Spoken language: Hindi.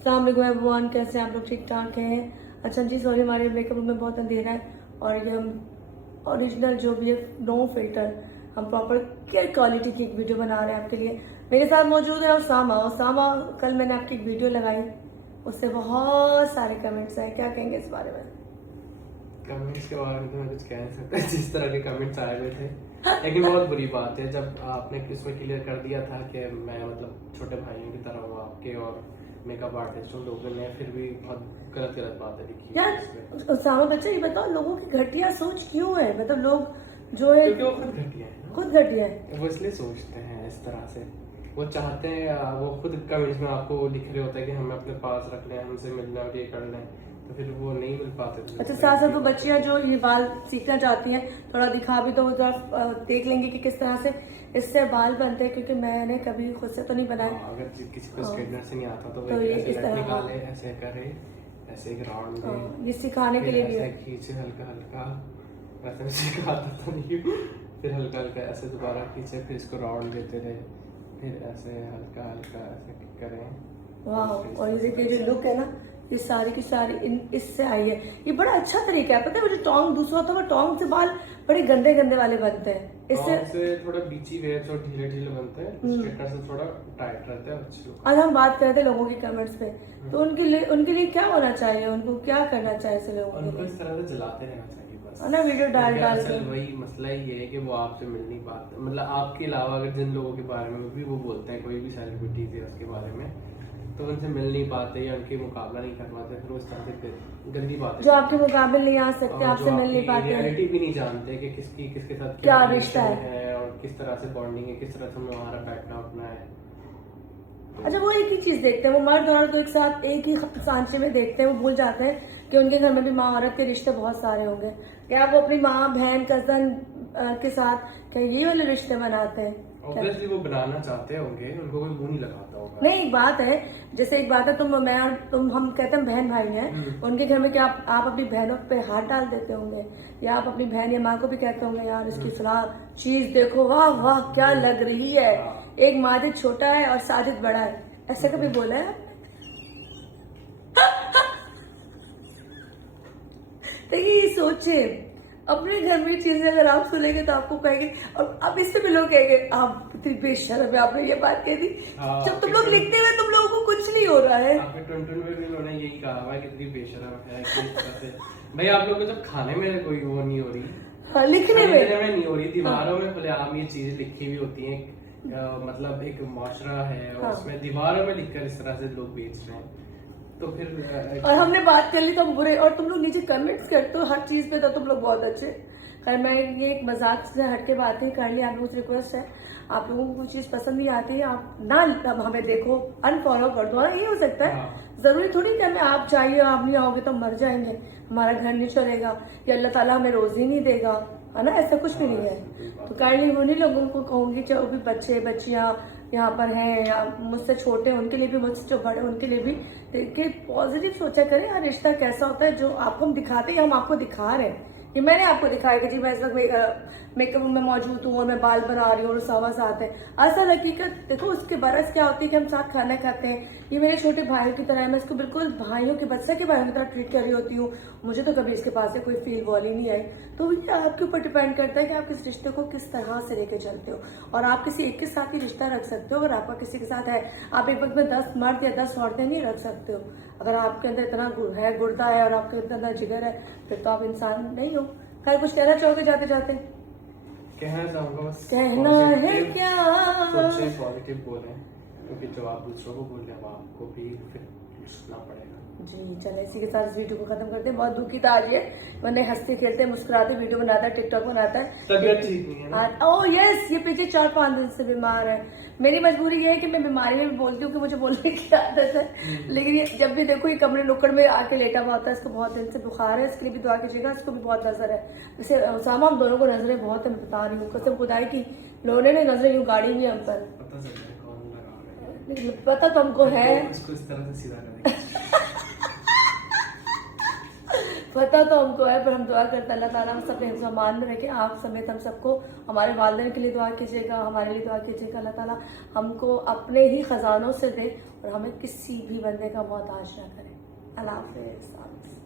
अस्सलाम वालेकुम एवरीवन, कैसे हैं आप लोग? ठीक ठाक हैं? अच्छा जी, सॉरी हमारे मेकअप रूम में बहुत अंधेरा है और ये हम ओरिजिनल जो भी है नो फिल्टर हम प्रॉपर केयर क्वालिटी की एक वीडियो बना रहे हैं आपके लिए। मेरे साथ मौजूद है उसामा। कल मैंने आपकी एक वीडियो लगाई, उससे बहुत सारे कमेंट्स आए, क्या कहेंगे इस बारे में? कमेंट्स के बारे में तो मैं कुछ कह नहीं सकता जिस तरह के कमेंट्स आए हुए थे, लेकिन बहुत बुरी बात है जब आपने इसमें क्लियर कर दिया था कि मैं मतलब छोटे भाइयों की तरह हूँ आपके और मेकअप आर्टिस्ट हूँ, लोगों ने फिर भी बहुत गलत बातें लिखी यार उसामा बच्चा, ये बताओ लोगों की घटिया सोच क्यों है? मतलब लोग जो है क्योंकि वो खुद घटिया है ना, खुद घटिया है, वो इसलिए सोचते हैं इस तरह से। वो चाहते हैं, वो खुद कमेंट्स में आपको लिख रहे होते हैं कि हमें अपने पास रख लें, हमसे मिलना और ये कर लें, तो फिर वो नहीं मिल पाते। अच्छा, साथ साथ वो बच्चियां जो ये बाल सीखना चाहती हैं, थोड़ा दिखा भी तो वो जरा देख लेंगे कि किस तरह से इससे बाल बनते हैं, क्योंकि मैंने कभी खुद से तो नहीं बनाए। अगर किसी को स्ट्रेटनर से नहीं आता तो तो ये ऐसे इस तरह निकाले, ऐसे करे, ऐसे एक राउंड दे, ये सिखाने के लिए भी ऐसे है। खींचे हल्का हल्का, वैसे मैं सिखाता तो नहीं हूँ। फिर हल्का हल्का ऐसे दोबारा खींचे, फिर इसको राउंड देते रहे, फिर ऐसे हल्का हल्का ऐसे करें। वाह, और ये देखिए जो लुक है ना, ये सारी की सारी इससे आई है। ये बड़ा अच्छा तरीका है, पता है? वो जो टोंग दूसरा होता है, वो टोंग से बाल बड़े गंदे गंदे वाले बनते हैं। इससे थोड़ा बीची वेव्स और ढीले ढीले बनते हैं, स्ट्रेटनर से थोड़ा टाइट रहता है, अच्छे लोग। आज हम बात करते हैं लोगों की कमेंट्स पे, तो उनके लिए क्या होना चाहिए? उनको क्या करना चाहिए? ऐसे लोगों उनको इस तरह से जलाते रहना चाहिए बस, ना वीडियो डाल के। वही मसला ही है कि वो आपसे मिल नहीं पाते। मतलब आपके अलावा अगर जिन लोगों के बारे में भी वो बोलते हैं, कोई भी सेलिब्रिटी है उसके बारे में, तो उनसे मिल नहीं पाते या उनके मुकाबला नहीं कर पाते, फिर उस तरह से गंदी बात है जो आपके मुकाबले नहीं आ सकते, आपसे मिल नहीं पाते, रियलिटी भी नहीं जानते कि किसके साथ क्या रिश्ता है और किस तरह से बॉन्डिंग है, किस तरह से हमारा बैठना उठना है। अच्छा, वो एक ही चीज देखते हैं, वो मर्द औरत को एक साथ एक ही सांचे में देखते हैं। वो भूल जाते हैं कि उनके घर में भी माँ औरत के रिश्ते बहुत सारे होंगे। क्या वो अपनी माँ बहन कजन के साथ क्या ये वाले रिश्ते बनाते हैं? ऑब्वियसली वो बनाना चाहते होंगे, उनको कोई मुंह नहीं लगाता होगा। नहीं, एक बात है, जैसे एक बात है, मैं और तुम, हम कहते हैं बहन भाई हैं, उनके घर में क्या आप अपनी बहनों पे हाथ डाल देते होंगे? या आप अपनी बहन या माँ को भी कहते होंगे यार इसकी फलां चीज देखो, वाह वाह क्या लग रही है। एक माजिद छोटा है और साजिद बड़ा है, ऐसा कभी बोला है? देखिए, सोचे अपने घर में चीजें अगर आप सुनेंगे तो आपको कहेंगे, और अब इस पे भी लोग कहेंगे आप इतनी बेशर्म है, आपने ये बात कह दी। जब तुम लोग लिखते हुए तुम लोगों को कुछ नहीं हो रहा है। आपके टुनटुन में भी उन्होंने यही कहा हुआ है कि इतनी बेशर्म है भाई। आप लोगों को जब खाने में कोई वो नहीं हो रही, हाँ, लिखने में नहीं हो रही, दीवारों में भले आम ये चीजें लिखी हुई होती हैं। मतलब एक मुआशरा है और उसमें दीवारों में लिखकर इस तरह से लोग बेच रहे हैं, तो फिर और हमने बात कर ली तो हम बुरे, और तुम लोग नीचे कमेंट्स करते हो हर चीज पे, तो तुम लोग बहुत अच्छे। खैर, मैं ये एक मजाक से हटके बातें कर ली। आप लोगों से रिक्वेस्ट है, आप लोगों को कोई चीज पसंद नहीं आती है, आप ना अब हमें देखो, अनफॉलो कर दो। ये हो सकता है, जरूरी थोड़ी कि हमें आप चाहिए, आप नहीं आओगे तो मर जाएंगे, हमारा घर नहीं चलेगा, या अल्लाह ताला हमें रोजी नहीं देगा, है ना? ऐसा कुछ भी नहीं है। तो काइंडली उन्हीं लोगों को कहूंगी जो भी बच्चे बच्चियां यहाँ पर हैं या मुझसे छोटे, उनके लिए भी, मुझसे जो बड़े उनके लिए भी, देखिए पॉजिटिव सोचा करें। हर रिश्ता कैसा होता है, जो आपको हम दिखाते हैं, हम आपको दिखा रहे हैं। ये मैंने आपको दिखाया कि जी मैं इस वक्त मेकअप रूम में मौजूद हूँ और मैं बाल बना रही हूँ और सावा साथ है। असल हकीकत देखो, उसके बरस क्या होती है कि हम साथ खाना खाते हैं। ये मेरे छोटे भाइयों की तरह है, मैं इसको बिल्कुल भाइयों के बच्चे के भाइयों की तरह ट्रीट कर रही होती हूँ। मुझे तो कभी इसके पास से कोई फील वॉल ही नहीं आई। तो ये आपके ऊपर डिपेंड करता है कि आप किस रिश्ते को किस तरह से लेके चलते हो। और आप किसी एक के साथ ही रिश्ता रख सकते हो, अगर आपका किसी के साथ है। आप एक वक्त में 10 मर्द या 10 औरतें नहीं रख सकते हो। अगर आपके अंदर इतना है, गुर्दा है और आपके अंदर जिगर है, फिर तो आप इंसान नहीं हो। खैर, कुछ कहना चाहोगे जाते जाते? कहना चाहूंगा बस, कहना है क्या, सबसे पॉजिटिव बोलें, क्योंकि जो आप दूसरों को बोल रहे हैं आपको भी फिर सुनना पड़ेगा। जी चले, इसी के साथ इस वीडियो को खत्म करते हैं। बहुत दुखी था आज ये, मैंने हंसते खेलते मुस्कुराते वीडियो बनाता है, टिकटॉक बनाता है। तबीयत ठीक नहीं है ना? ओह यस, ये पीछे 4-5 दिन से बीमार है। मेरी मजबूरी ये है कि मैं बीमारी में भी बोलती हूँ कि मुझे बोलने की आदत है, लेकिन ये जब भी देखो ये कमरे नुक्कड़ में आके लेटा हुआ होता है। इसको बहुत दिन से बुखार है, इसके लिए भी दुआ कीजिएगा। इसको भी बहुत नजर है, जैसे उसामा, हम दोनों को नजरें बहुत है, मैं बता रही हूँ कसम खुदाई की। लोगों ने नजरें यूं गाड़ी हुई हम पर, पता तो हमको है, इसको इस तरह से सीधा करेंगे। पता तो हमको है, पर हम दुआ करते हैं अल्लाह ताला हम सब हिफ्ज़ अमान में रखे, आप समेत हम सबको। हमारे वालिदैन के लिए दुआ कीजिएगा, हमारे लिए दुआ कीजिएगा। अल्लाह ताला हमको अपने ही खजानों से दे और हमें किसी भी बंदे का मोहताज ना करें। अल्लाह हाफिज़।